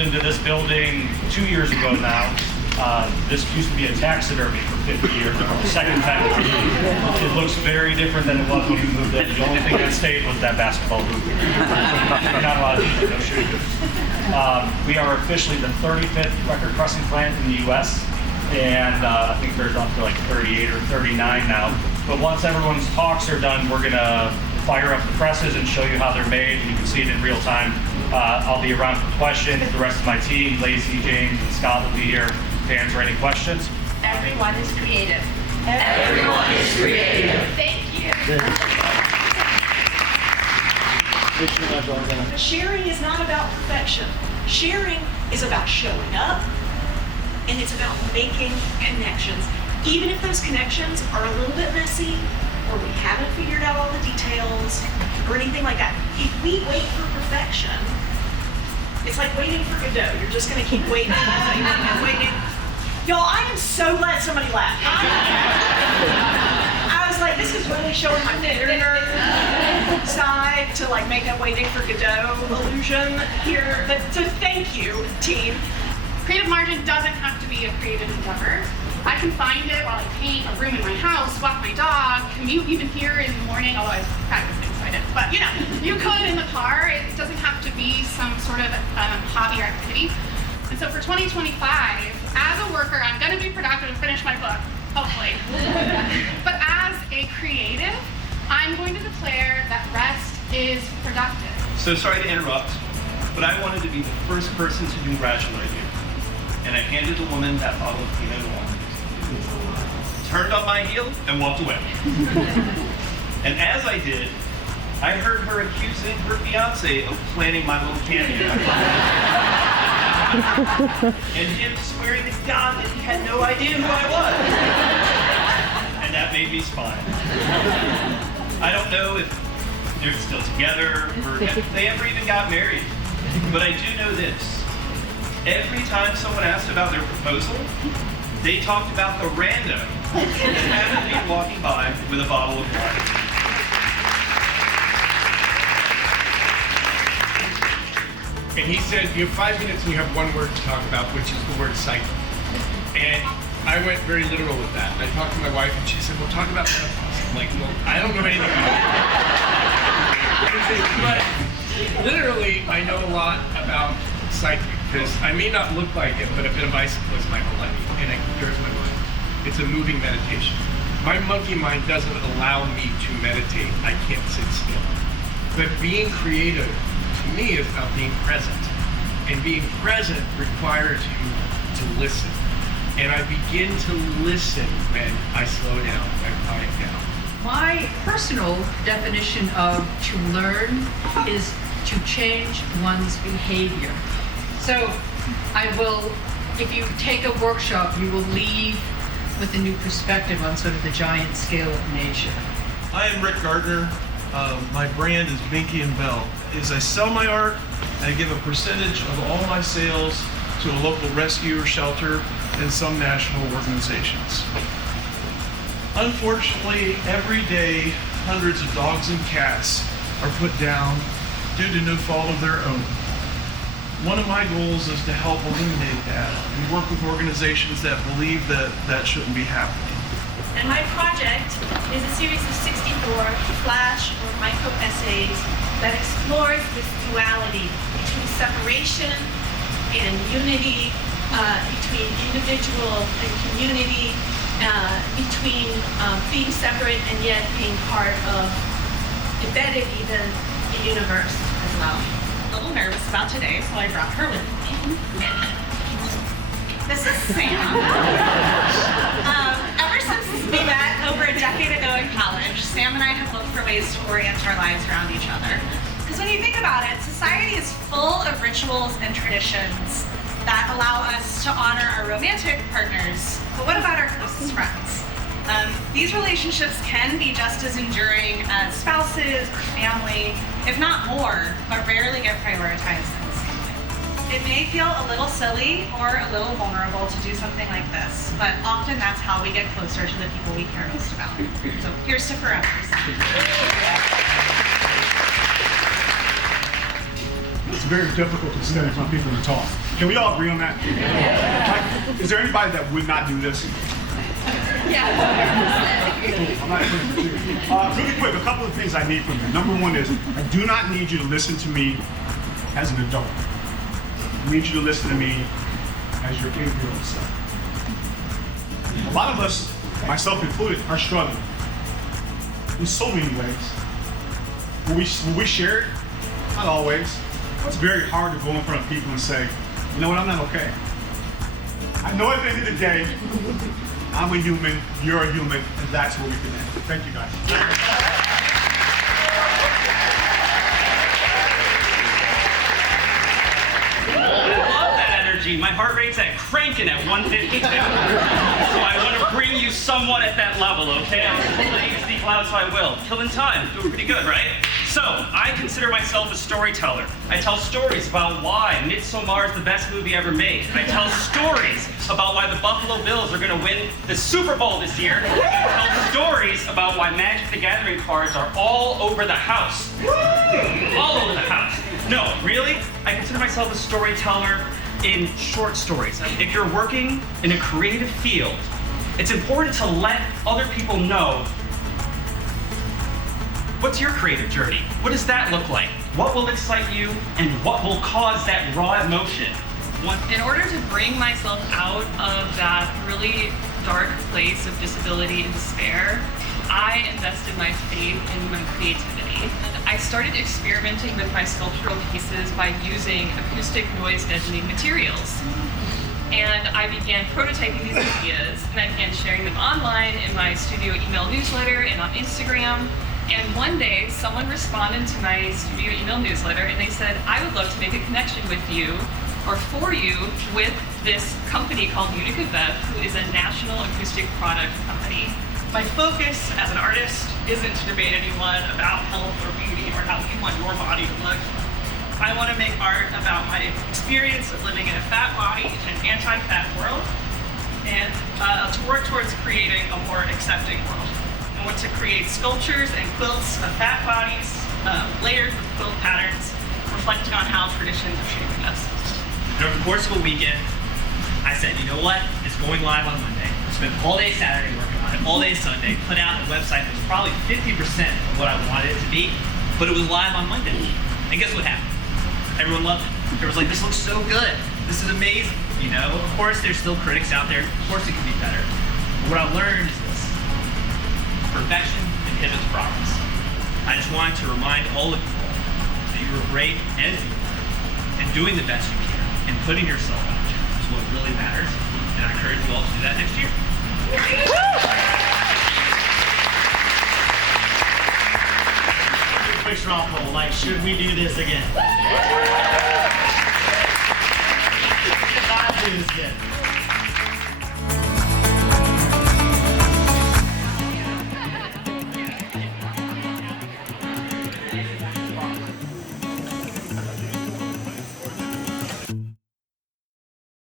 into this building 2 years ago now. This used to be a taxidermy for 50 years ago. Second time it looks very different than it was when we moved in. The only thing that stayed was that basketball hoop. Not a lot of these, no shooting. We are officially the 35th record pressing plant in the U.S. And I think there's up to like 38 or 39 now. But once everyone's talks are done, we're gonna fire up the presses and show you how they're made. You can see it in real time. I'll be around for questions. The rest of my team, Lacey, James, and Scott will be here to answer any questions. Everyone is creative. Everyone is creative. Thank you. Sharing is not about perfection. Sharing is about showing up, and it's about making connections. Even if those connections are a little bit messy, or we haven't figured out all the details, or anything like that. If we wait for perfection, it's like waiting for Godot. You're just gonna keep waiting and waiting and waiting. Y'all, I am so glad somebody laughed. I was like, this is really showing my nerd side to like make a waiting for Godot illusion here. But so thank you, team. Creative margin doesn't have to be a creative endeavor. I can find it while I paint a room in my house, walk my dog, commute even here in the morning, although I practice things so I didn't. But you know, you could in the car. It doesn't have to be some sort of hobby or activity. And so for 2025, as a worker, I'm gonna be productive and finish my book, hopefully. But as a creative, I'm going to declare that rest is productive. So sorry to interrupt, but I wanted to be the first person to congratulate you. And I handed the woman that bottle of Pinot Noir. Turned on my heel and walked away. And as I did, I heard her accusing her fiance of planning my little cameo. And him swearing to God that he had no idea who I was. And that made me smile. I don't know if they're still together or if they ever even got married, but I do know this. Every time someone asked about their proposal, they talked about the random that happened to be walking by with a bottle of wine. And he said, you have 5 minutes and you have one word to talk about, which is the word cycle. And I went very literal with that. I talked to my wife and she said, well, talk about menopause. I'm like, well, I don't know anything about it. But literally, I know a lot about cycling, because I may not look like it, but I've been a bicyclist my whole life, and it clears my mind. It's a moving meditation. My monkey mind doesn't allow me to meditate. I can't sit still. But being creative, to me, is about being present. And being present requires you to listen. And I begin to listen when I slow down, when I quiet down. My personal definition of to learn is to change one's behavior. So if you take a workshop, you will leave with a new perspective on sort of the giant scale of nature. I am Rick Gardner. My brand is Binky and Bell. I sell my art, I give a percentage of all my sales to a local rescue or shelter and some national organizations. Unfortunately, every day, hundreds of dogs and cats are put down due to no fault of their own. One of my goals is to help eliminate that and work with organizations that believe that that shouldn't be happening. And my project is a series of 64 flash or micro essays that explores this duality between separation and unity, between individual and community, between being separate and yet being part of, embedded even, the universe as well. A little nervous about today, so I brought her with me. This is Sam. Ever since we met over a decade ago in college, Sam and I have looked for ways to orient our lives around each other. Because when you think about it, society is full of rituals and traditions that allow us to honor our romantic partners. But what about our closest friends? These relationships can be just as enduring as spouses or family, if not more, but rarely get prioritized in the same way. It may feel a little silly or a little vulnerable to do something like this, but often that's how we get closer to the people we care most about. So here's to forever. It's very difficult to stand in front of people and talk. Can we all agree on that? Like, is there anybody that would not do this? I'm not really quick, a couple of things I need from you. Number one is, I do not need you to listen to me as an adult. I need you to listen to me as your 8-year-old self. A lot of us, myself included, are struggling in so many ways. Will we share it? Not always. It's very hard to go in front of people and say, you know what, I'm not okay. I know at the end of the day, I'm a human, you're a human, and that's where we connect. Thank you, guys. I love that energy. My heart rate's at cranking at 152. So I want to bring you somewhat at that level, okay? I'm pulling the loud, so I will. Killing time, doing pretty good, right? So, I consider myself a storyteller. I tell stories about why Midsommar is the best movie ever made. I tell stories about why the Buffalo Bills are going to win the Super Bowl this year. I tell stories about why Magic the Gathering cards are all over the house. All over the house. No, really? I consider myself a storyteller in short stories. If you're working in a creative field, it's important to let other people know what's your creative journey? What does that look like? What will excite you and what will cause that raw emotion? In order to bring myself out of that really dark place of disability and despair, I invested my faith in my creativity. I started experimenting with my sculptural pieces by using acoustic noise deadening materials. And I began prototyping these ideas, and I began sharing them online in my studio email newsletter and on Instagram. And one day, someone responded to my studio email newsletter, and they said, I would love to make a connection with you, or for you, with this company called Unica Vev, who is a national acoustic product company. My focus as an artist isn't to debate anyone about health or beauty or how you want your body to look. I want to make art about my experience of living in a fat body in an anti-fat world, and to work towards creating a more accepting world. I want to create sculptures and quilts of fat bodies, layered with quilt patterns, reflecting on how traditions are shaping us. And over the course of a weekend, I said, you know what? It's going live on Monday. I spent all day Saturday working on it, all day Sunday, put out a website that was probably 50% of what I wanted it to be, but it was live on Monday. And guess what happened? Everyone loved it. Everyone was like, this looks so good. This is amazing. You know, of course, there's still critics out there. Of course, it could be better. But what I've learned is this. Perfection inhibits progress. I just wanted to remind all of you all that you are great as you are, and doing the best you can, and putting yourself out there is what really matters. And I encourage you all to do that next year. Quick straw poll, like, should we do this again? Should not do this again.